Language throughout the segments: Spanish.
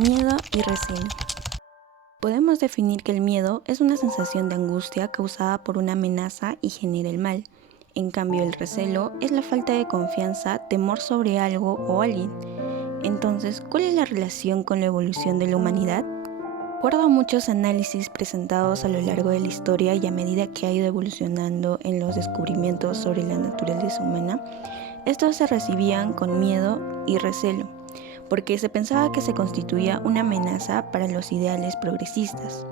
Miedo y recelo. Podemos definir que el miedo es una sensación de angustia causada por una amenaza y genera el mal. En cambio, el recelo es la falta de confianza, temor sobre algo o alguien. Entonces, ¿cuál es la relación con la evolución de la humanidad? De acuerdo a muchos análisis presentados a lo largo de la historia y a medida que ha ido evolucionando en los descubrimientos sobre la naturaleza humana, estos se recibían con miedo y recelo, porque se pensaba que se constituía una amenaza para los ideales progresistas.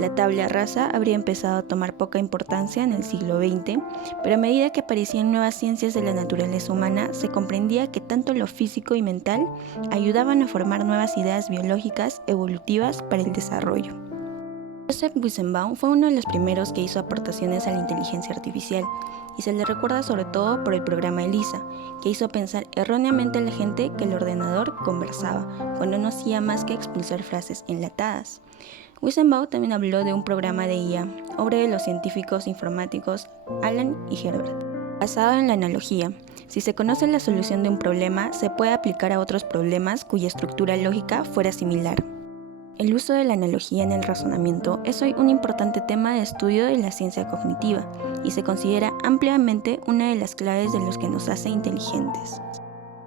La tabla rasa habría empezado a tomar poca importancia en el siglo XX, pero a medida que aparecían nuevas ciencias de la naturaleza humana, se comprendía que tanto lo físico y mental ayudaban a formar nuevas ideas biológicas evolutivas para el desarrollo. Joseph Weizenbaum fue uno de los primeros que hizo aportaciones a la inteligencia artificial, y se le recuerda sobre todo por el programa ELIZA, que hizo pensar erróneamente a la gente que el ordenador conversaba, cuando no hacía más que expulsar frases enlatadas. Weizenbaum también habló de un programa de IA, obra de los científicos informáticos Alan y Herbert, basado en la analogía. Si se conoce la solución de un problema, se puede aplicar a otros problemas cuya estructura lógica fuera similar. El uso de la analogía en el razonamiento es hoy un importante tema de estudio de la ciencia cognitiva y se considera ampliamente una de las claves de los que nos hace inteligentes.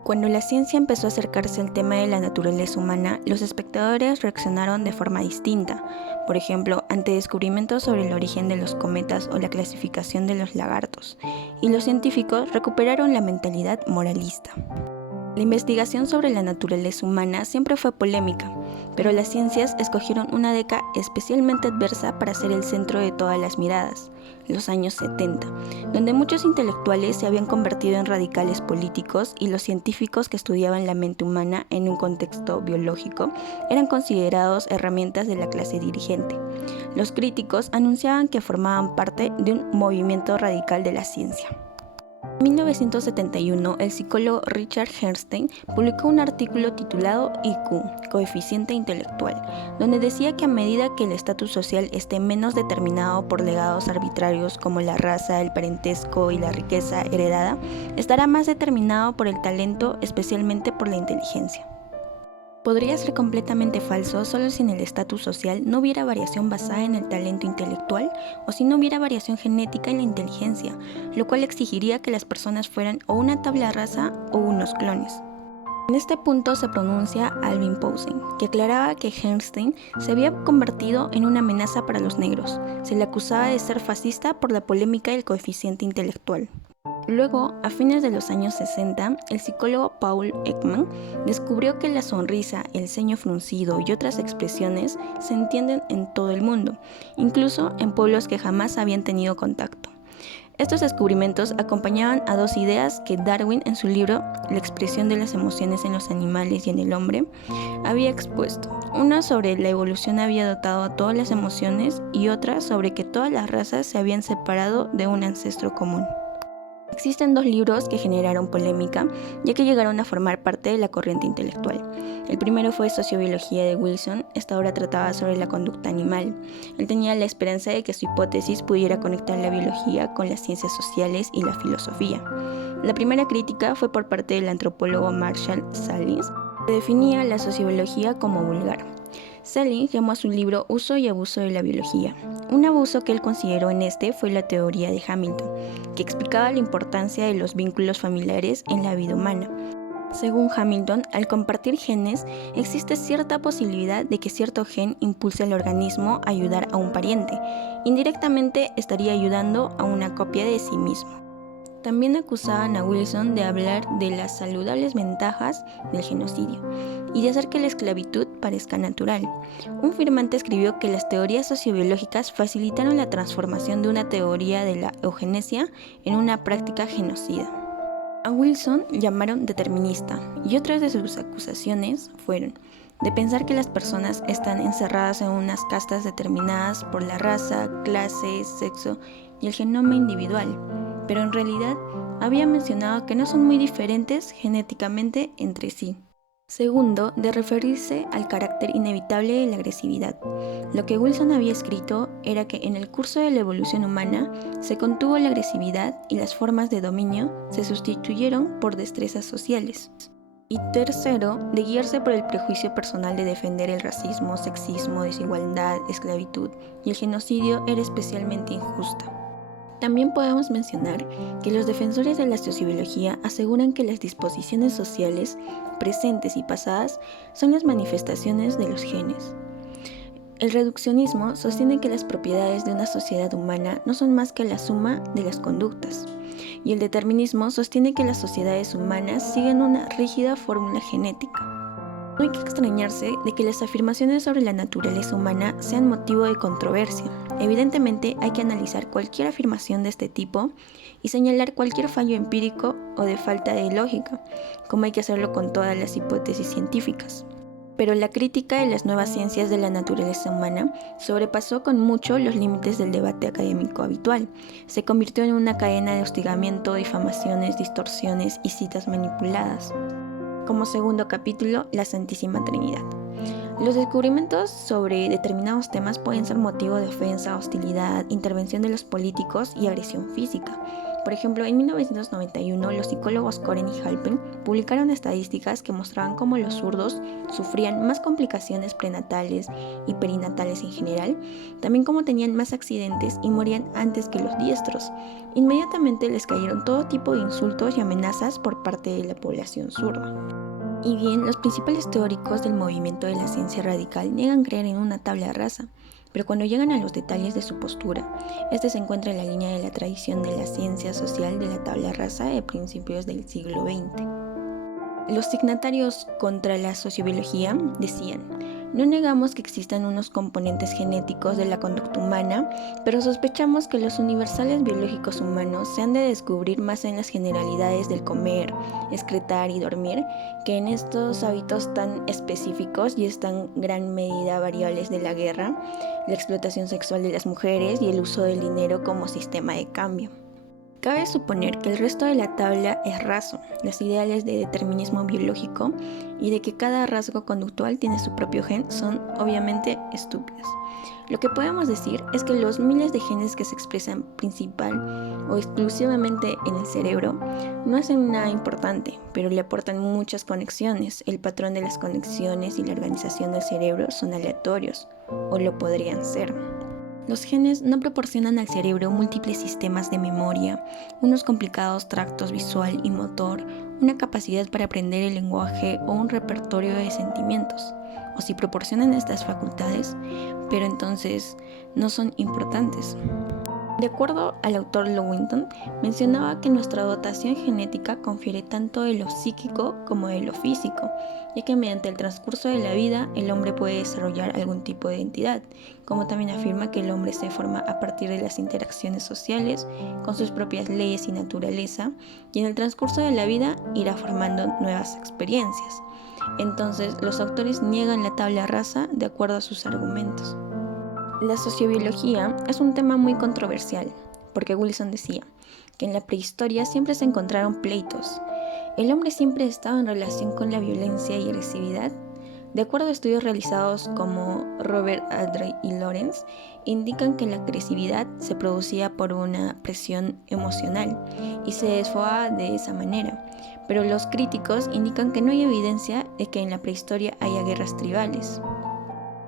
Cuando la ciencia empezó a acercarse al tema de la naturaleza humana, los espectadores reaccionaron de forma distinta. Por ejemplo, ante descubrimientos sobre el origen de los cometas o la clasificación de los lagartos, y los científicos recuperaron la mentalidad moralista. La investigación sobre la naturaleza humana siempre fue polémica, pero las ciencias escogieron una década especialmente adversa para ser el centro de todas las miradas, los años 70, donde muchos intelectuales se habían convertido en radicales políticos y los científicos que estudiaban la mente humana en un contexto biológico eran considerados herramientas de la clase dirigente. Los críticos anunciaban que formaban parte de un movimiento radical de la ciencia. En 1971, el psicólogo Richard Herrnstein publicó un artículo titulado IQ, coeficiente intelectual, donde decía que a medida que el estatus social esté menos determinado por legados arbitrarios como la raza, el parentesco y la riqueza heredada, estará más determinado por el talento, especialmente por la inteligencia. Podría ser completamente falso solo si en el estatus social no hubiera variación basada en el talento intelectual o si no hubiera variación genética en la inteligencia, lo cual exigiría que las personas fueran o una tabla rasa o unos clones. En este punto se pronuncia Alvin Posen, que aclaraba que Herrnstein se había convertido en una amenaza para los negros. Se le acusaba de ser fascista por la polémica del coeficiente intelectual. Luego, a fines de los años 60, el psicólogo Paul Ekman descubrió que la sonrisa, el ceño fruncido y otras expresiones se entienden en todo el mundo, incluso en pueblos que jamás habían tenido contacto. Estos descubrimientos acompañaban a dos ideas que Darwin, en su libro La expresión de las emociones en los animales y en el hombre, había expuesto. Una sobre la evolución había dotado a todas las emociones y otra sobre que todas las razas se habían separado de un ancestro común. Existen dos libros que generaron polémica, ya que llegaron a formar parte de la corriente intelectual. El primero fue Sociobiología de Wilson. Esta obra trataba sobre la conducta animal. Él tenía la esperanza de que su hipótesis pudiera conectar la biología con las ciencias sociales y la filosofía. La primera crítica fue por parte del antropólogo Marshall Sahlins, que definía la sociobiología como vulgar. Sahlins llamó a su libro Uso y abuso de la biología. Un abuso que él consideró en este fue la teoría de Hamilton, que explicaba la importancia de los vínculos familiares en la vida humana. Según Hamilton, al compartir genes, existe cierta posibilidad de que cierto gen impulse al organismo a ayudar a un pariente. Indirectamente estaría ayudando a una copia de sí mismo. También acusaban a Wilson de hablar de las saludables ventajas del genocidio y de hacer que la esclavitud parezca natural. Un firmante escribió que las teorías sociobiológicas facilitaron la transformación de una teoría de la eugenesia en una práctica genocida. A Wilson llamaron determinista y otras de sus acusaciones fueron de pensar que las personas están encerradas en unas castas determinadas por la raza, clase, sexo y el genoma individual, pero en realidad había mencionado que no son muy diferentes genéticamente entre sí. Segundo, de referirse al carácter inevitable de la agresividad. Lo que Wilson había escrito era que en el curso de la evolución humana se contuvo la agresividad y las formas de dominio se sustituyeron por destrezas sociales. Y tercero, de guiarse por el prejuicio personal de defender el racismo, sexismo, desigualdad, esclavitud, y el genocidio era especialmente injusta. También podemos mencionar que los defensores de la sociobiología aseguran que las disposiciones sociales, presentes y pasadas, son las manifestaciones de los genes. El reduccionismo sostiene que las propiedades de una sociedad humana no son más que la suma de las conductas, y el determinismo sostiene que las sociedades humanas siguen una rígida fórmula genética. No hay que extrañarse de que las afirmaciones sobre la naturaleza humana sean motivo de controversia. Evidentemente hay que analizar cualquier afirmación de este tipo y señalar cualquier fallo empírico o de falta de lógica, como hay que hacerlo con todas las hipótesis científicas. Pero la crítica de las nuevas ciencias de la naturaleza humana sobrepasó con mucho los límites del debate académico habitual. Se convirtió en una cadena de hostigamiento, difamaciones, distorsiones y citas manipuladas. Como segundo capítulo, la Santísima Trinidad. Los descubrimientos sobre determinados temas pueden ser motivo de ofensa, hostilidad, intervención de los políticos y agresión física. Por ejemplo, en 1991, los psicólogos Koren y Halpern publicaron estadísticas que mostraban cómo los zurdos sufrían más complicaciones prenatales y perinatales en general, también cómo tenían más accidentes y morían antes que los diestros. Inmediatamente les cayeron todo tipo de insultos y amenazas por parte de la población zurda. Y bien, los principales teóricos del movimiento de la ciencia radical niegan creer en una tabla rasa, pero cuando llegan a los detalles de su postura, este se encuentra en la línea de la tradición de la ciencia social de la tabla rasa de principios del siglo XX. Los signatarios contra la sociobiología decían: no negamos que existan unos componentes genéticos de la conducta humana, pero sospechamos que los universales biológicos humanos se han de descubrir más en las generalidades del comer, excretar y dormir que en estos hábitos tan específicos y en gran medida variables de la guerra, la explotación sexual de las mujeres y el uso del dinero como sistema de cambio. Cabe suponer que el resto de la tabla es raso, los ideales de determinismo biológico y de que cada rasgo conductual tiene su propio gen son obviamente estúpidos. Lo que podemos decir es que los miles de genes que se expresan principal o exclusivamente en el cerebro no hacen nada importante, pero le aportan muchas conexiones. El patrón de las conexiones y la organización del cerebro son aleatorios, o lo podrían ser. Los genes no proporcionan al cerebro múltiples sistemas de memoria, unos complicados tractos visual y motor, una capacidad para aprender el lenguaje o un repertorio de sentimientos. O si proporcionan estas facultades, pero entonces no son importantes. De acuerdo al autor Lewontin, mencionaba que nuestra dotación genética confiere tanto de lo psíquico como de lo físico, ya que mediante el transcurso de la vida el hombre puede desarrollar algún tipo de identidad, como también afirma que el hombre se forma a partir de las interacciones sociales, con sus propias leyes y naturaleza, y en el transcurso de la vida irá formando nuevas experiencias. Entonces, los autores niegan la tabla rasa de acuerdo a sus argumentos. La sociobiología es un tema muy controversial, porque Wilson decía que en la prehistoria siempre se encontraron pleitos. ¿El hombre siempre estaba en relación con la violencia y agresividad? De acuerdo a estudios realizados como Robert Aldrich y Lawrence, indican que la agresividad se producía por una presión emocional y se desfogaba de esa manera, pero los críticos indican que no hay evidencia de que en la prehistoria haya guerras tribales.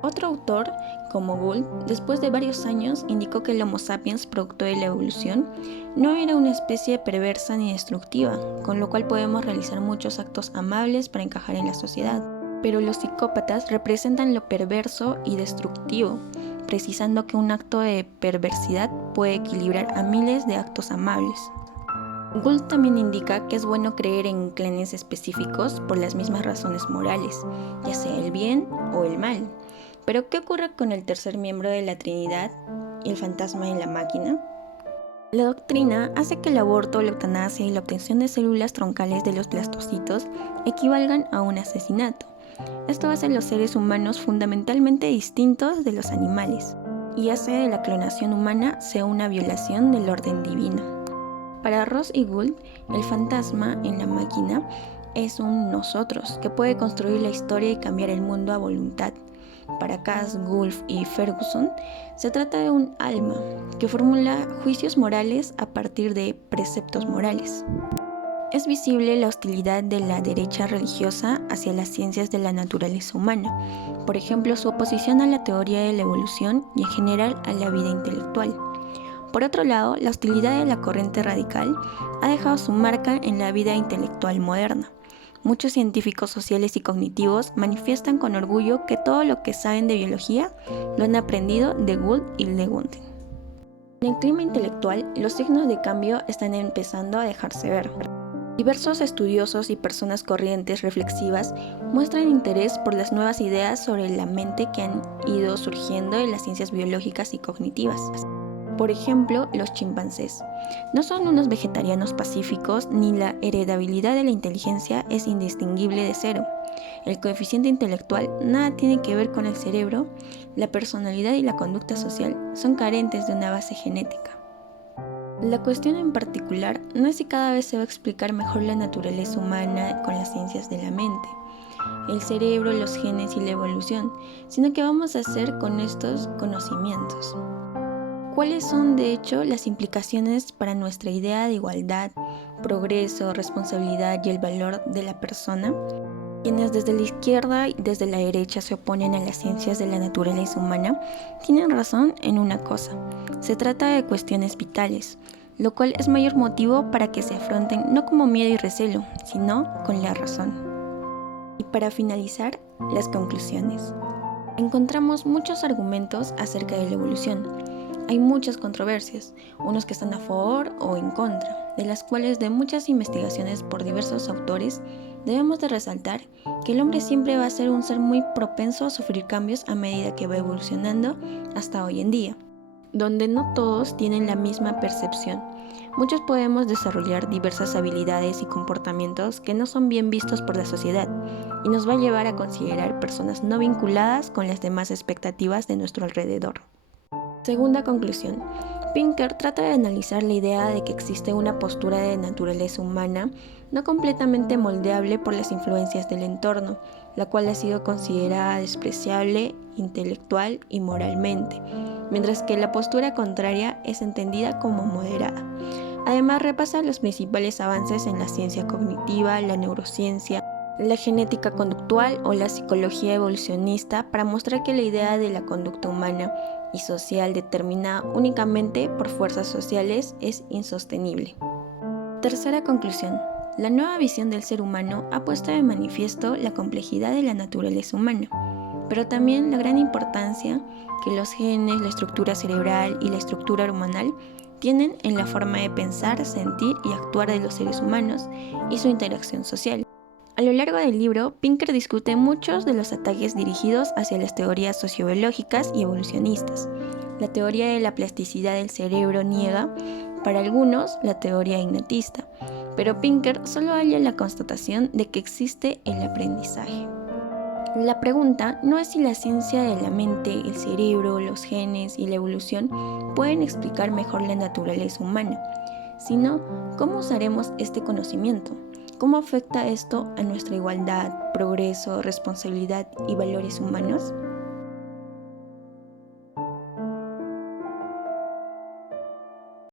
Otro autor, como Gould, después de varios años indicó que el Homo sapiens, producto de la evolución, no era una especie perversa ni destructiva, con lo cual podemos realizar muchos actos amables para encajar en la sociedad. Pero los psicópatas representan lo perverso y destructivo, precisando que un acto de perversidad puede equilibrar a miles de actos amables. Gould también indica que es bueno creer en clanes específicos por las mismas razones morales, ya sea el bien o el mal. Pero ¿qué ocurre con el tercer miembro de la Trinidad y el fantasma en la máquina? La doctrina hace que el aborto, la eutanasia y la obtención de células troncales de los blastocitos equivalgan a un asesinato. Esto hace a los seres humanos fundamentalmente distintos de los animales y hace de la clonación humana sea una violación del orden divino. Para Ross y Gould, el fantasma en la máquina es un nosotros que puede construir la historia y cambiar el mundo a voluntad. Para Cass, Gould y Ferguson, se trata de un alma que formula juicios morales a partir de preceptos morales. Es visible la hostilidad de la derecha religiosa hacia las ciencias de la naturaleza humana, por ejemplo, su oposición a la teoría de la evolución y en general a la vida intelectual. Por otro lado, la hostilidad de la corriente radical ha dejado su marca en la vida intelectual moderna. Muchos científicos sociales y cognitivos manifiestan con orgullo que todo lo que saben de biología lo han aprendido de Gould y Lewontin. En el clima intelectual, los signos de cambio están empezando a dejarse ver. Diversos estudiosos y personas corrientes reflexivas muestran interés por las nuevas ideas sobre la mente que han ido surgiendo en las ciencias biológicas y cognitivas. Por ejemplo, los chimpancés. No son unos vegetarianos pacíficos ni la heredabilidad de la inteligencia es indistinguible de cero. El coeficiente intelectual nada tiene que ver con el cerebro, la personalidad y la conducta social son carentes de una base genética. La cuestión en particular no es si cada vez se va a explicar mejor la naturaleza humana con las ciencias de la mente, el cerebro, los genes y la evolución, sino qué vamos a hacer con estos conocimientos. ¿Cuáles son, de hecho, las implicaciones para nuestra idea de igualdad, progreso, responsabilidad y el valor de la persona? Quienes desde la izquierda y desde la derecha se oponen a las ciencias de la naturaleza humana tienen razón en una cosa. Se trata de cuestiones vitales, lo cual es mayor motivo para que se afronten no como miedo y recelo, sino con la razón. Y para finalizar, las conclusiones. Encontramos muchos argumentos acerca de la evolución. Hay muchas controversias, unos que están a favor o en contra, de las cuales de muchas investigaciones por diversos autores debemos de resaltar que el hombre siempre va a ser un ser muy propenso a sufrir cambios a medida que va evolucionando hasta hoy en día, donde no todos tienen la misma percepción. Muchos podemos desarrollar diversas habilidades y comportamientos que no son bien vistos por la sociedad y nos va a llevar a considerar personas no vinculadas con las demás expectativas de nuestro alrededor. Segunda conclusión. Pinker trata de analizar la idea de que existe una postura de naturaleza humana no completamente moldeable por las influencias del entorno, la cual ha sido considerada despreciable, intelectual y moralmente, mientras que la postura contraria es entendida como moderada. Además, repasa los principales avances en la ciencia cognitiva, la neurociencia, la genética conductual o la psicología evolucionista para mostrar que la idea de la conducta humana y social determinada únicamente por fuerzas sociales es insostenible. Tercera conclusión. La nueva visión del ser humano ha puesto de manifiesto la complejidad de la naturaleza humana, pero también la gran importancia que los genes, la estructura cerebral y la estructura hormonal tienen en la forma de pensar, sentir y actuar de los seres humanos y su interacción social. A lo largo del libro, Pinker discute muchos de los ataques dirigidos hacia las teorías sociobiológicas y evolucionistas. La teoría de la plasticidad del cerebro niega, para algunos, la teoría innatista, pero Pinker solo halla la constatación de que existe el aprendizaje. La pregunta no es si la ciencia de la mente, el cerebro, los genes y la evolución pueden explicar mejor la naturaleza humana, sino cómo usaremos este conocimiento. ¿Cómo afecta esto a nuestra igualdad, progreso, responsabilidad y valores humanos?